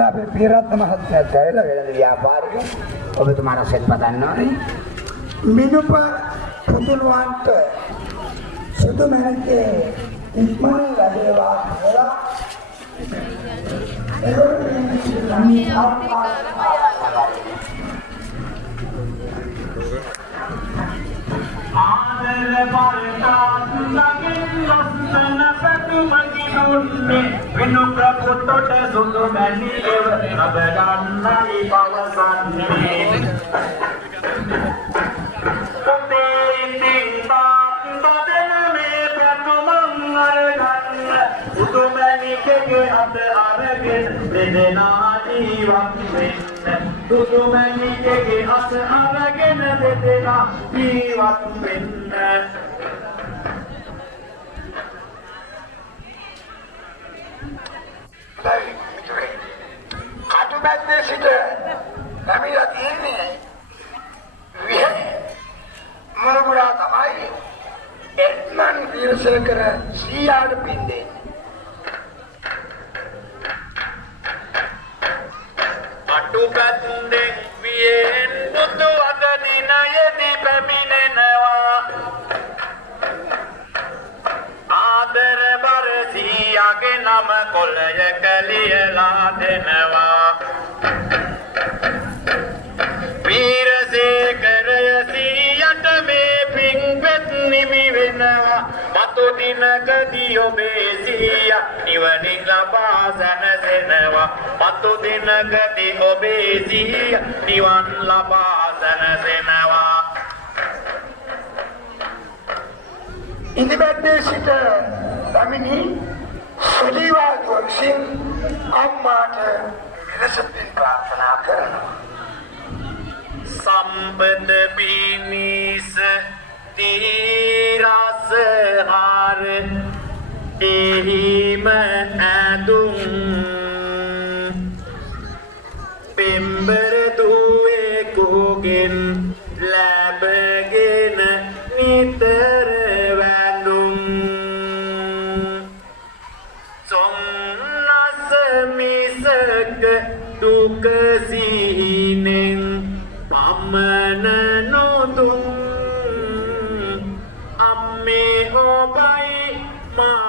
අපේ පියරත්න මහත්මයාත් ඇවිල්ලා වෙළඳ ව්‍යාපාරික ඔබතුමාට සෙත් පතන්න ඕනේ. මිනුප පුදුලවන්ත සුදු මැණිකේ ඉක්මනින් ලැබේවා කියලා ආදර පරතාත් නගින් ලස්සන පැතුමකි දුන්නේ විනු ප්‍රපුතොට සුදු මැණිකව රබ ගන්නයි පවසන්නේ පොතේ ඉඳින් තාත් බදන මේ පැතුමන් අරගන්න සුදු මැණිකගේ අත අරගෙන දෙදෙනා ජීවත් වෙන්න සුදු මැණිකගේ අත අරගෙන දෙදෙනා ජීවත් වෙන්න කටු බැද්දේ සිට නැමිලා තියෙන්නේ විහේ මොනගුරා තමයි එඩ්මන් වීරසේකර සීයාට පින්දේ කටු බැද්දෙන් වියෙන් බුදු අද දිනයේදී පැමිණෙනවා ආදර බර සීයාගේ නම කොළයක ලියලා දෙනවා වීරසේකරය සීයට මේ පින්පෙත් නිමි වෙනවා මතු දිනකදී ඔබේ සීයා නිවනින් ලබා සැනසෙනවා මතු දිනකදී ඔබේ සීයා නිවන් ලබා සැනසෙනවා ඉදිබැද්දේ සිට පැමිණි සුදීවාදුව විසින් අම්මාට විරසපින් ප්‍රාර්ථනා කරනවා. සම්පත පිණිස තීරස හර එහිම ඇදුම් පෙම්බර දුවෙකුගෙන් ලැබගෙන නිතර වැඳුම් සොම්නස මිසක දුක සිහිනෙන් පමන නොදුන් අම්මේ ඔබයි මා